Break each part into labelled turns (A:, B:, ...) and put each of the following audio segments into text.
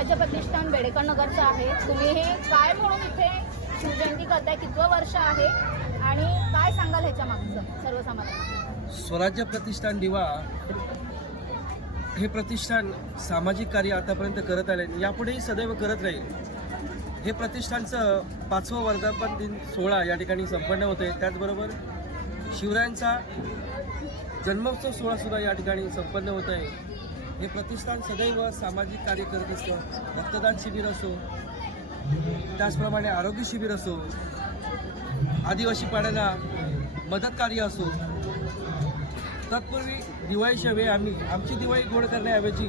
A: स्वराज्य प्रतिष्ठान बेडेकर नगरचं आहे. तुम्ही हे काय म्हणून इथे शिवजयंती करताय? कितवं वर्ष आहे? आणि काय सांगाल ह्याच्या मागचं? सर्वसामान्य.
B: स्वराज्य प्रतिष्ठान दिवा हे प्रतिष्ठान सामाजिक कार्य आतापर्यंत करत आले. आणि यापुढेही सदैव करत राहील. हे प्रतिष्ठानचं पाचवं वर्धापन दिन सोहळा या ठिकाणी संपन्न होते त्याचबरोबर शिवरायांचा जन्मोत्सव सोहळा सुद्धा या ठिकाणी संपन्न होत आहे हे प्रतिष्ठान सदैव सामाजिक कार्य करत असतं रक्तदान शिबिर असो त्याचप्रमाणे आरोग्य शिबिर असो आदिवासी पाड्याला मदत कार्य असो तत्पूर्वी दिवाळीच्या वेळी आम्ही आमची दिवाळी गोड करण्याऐवजी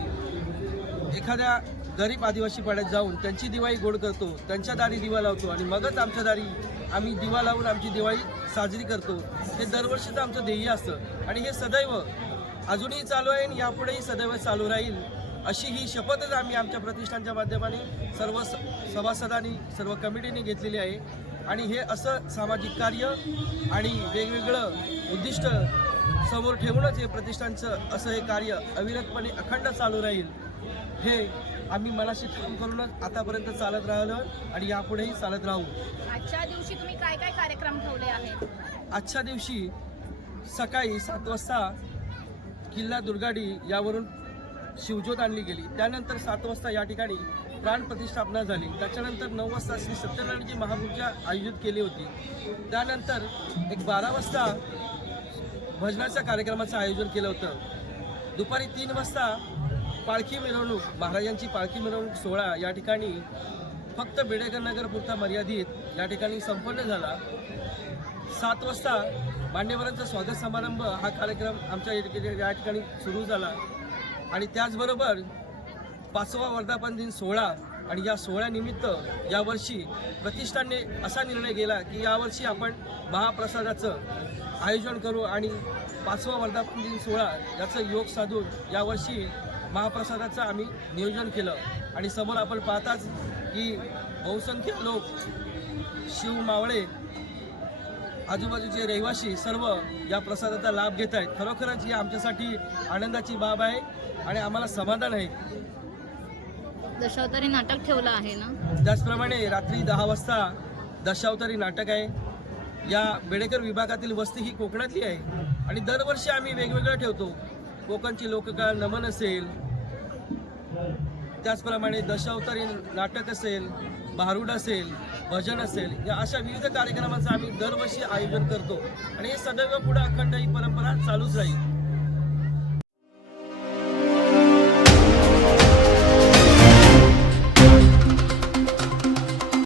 B: एखाद्या गरीब आदिवासी पाड्यात जाऊन त्यांची दिवाळी गोड करतो त्यांच्या दारी दिवा लावतो आणि मगच आमच्या दारी आम्ही दिवा लावून आमची दिवाळी साजरी करतो. हे दरवर्षीचं आमचं ध्येय असतं आणि हे सदैव अजूनही चालू आहे आणि यापुढेही सदैव चालू राहील अशी ही शपथच आम्ही आमच्या प्रतिष्ठानच्या माध्यमाने सर्व सभासदांनी सर्व कमिटीने घेतलेली आहे. आणि हे असं सामाजिक कार्य आणि वेगवेगळं उद्दिष्ट समोर ठेवूनच हे प्रतिष्ठानचं असं हे कार्य अविरतपणे अखंड चालू राहील हे आम्ही मनाशी ठाम करूनच आतापर्यंत चालत राहिलो आणि यापुढेही चालत राहू.
A: आजच्या दिवशी तुम्ही काय काय कार्यक्रम ठेवले आहेत?
B: आजच्या दिवशी सकाळी सात वाजता किल्ला दुर्गाडी यावरून शिवज्योत आणली गेली. त्यानंतर सात वाजता या ठिकाणी प्राण प्रतिष्ठापना झाली. त्याच्यानंतर नऊ वाजता श्री सत्यनारायणची महापूजा आयोजित केली होती. त्यानंतर एक बारा वाजता भजनाच्या कार्यक्रमाचं आयोजन केलं होतं. दुपारी तीन वाजता पालखी मिरवणूक महाराजांची पालखी मिरवणूक सोहळा या ठिकाणी फक्त बेडेकर नगर पुरता मर्यादित या ठिकाणी संपन्न झाला. सात वाजता मान्यवरांचा स्वागत समारंभ हा कार्यक्रम आमच्या या ठिकाणी- या ठिकाणी सुरू झाला. आणि त्याचबरोबर पाचवा वर्धापन दिन सोहळा आणि या सोहळ्यानिमित्त यावर्षी प्रतिष्ठानने असा निर्णय केला की यावर्षी आपण महाप्रसादाचं आयोजन करू आणि पाचवा वर्धापन दिन सोहळा याचं योग साधून यावर्षी महाप्रसादाचं आम्ही नियोजन केलं. आणि समोर आपण पाहताच की बहुसंख्य लोक शिव मावळे आजूबाजूचे रहिवासी सर्व या प्रसादाचा लाभ घेत आहेत. खरोखरच ही आमच्यासाठी आनंदाची बाब आहे आणि आम्हाला समाधान आहे.
A: दशावतारी नाटक ठेवलं आहे ना?
B: त्याचप्रमाणे रात्री दहा वाजता दशावतारी नाटक आहे. या बेडेकर विभागातील वस्ती ही कोकणातली आहे. आणि दरवर्षी आम्ही वेगवेगळं ठेवतो. कोकणची लोककाळ नमन असेल त्याचप्रमाणे दशावतारी नाटक असेल भारूड असेल भजन असेल या अशा विविध कार्यक्रमांचं आम्ही दरवर्षी आयोजन करतो. आणि हे सदैव पुढे अखंड ही परंपरा चालूच राहील.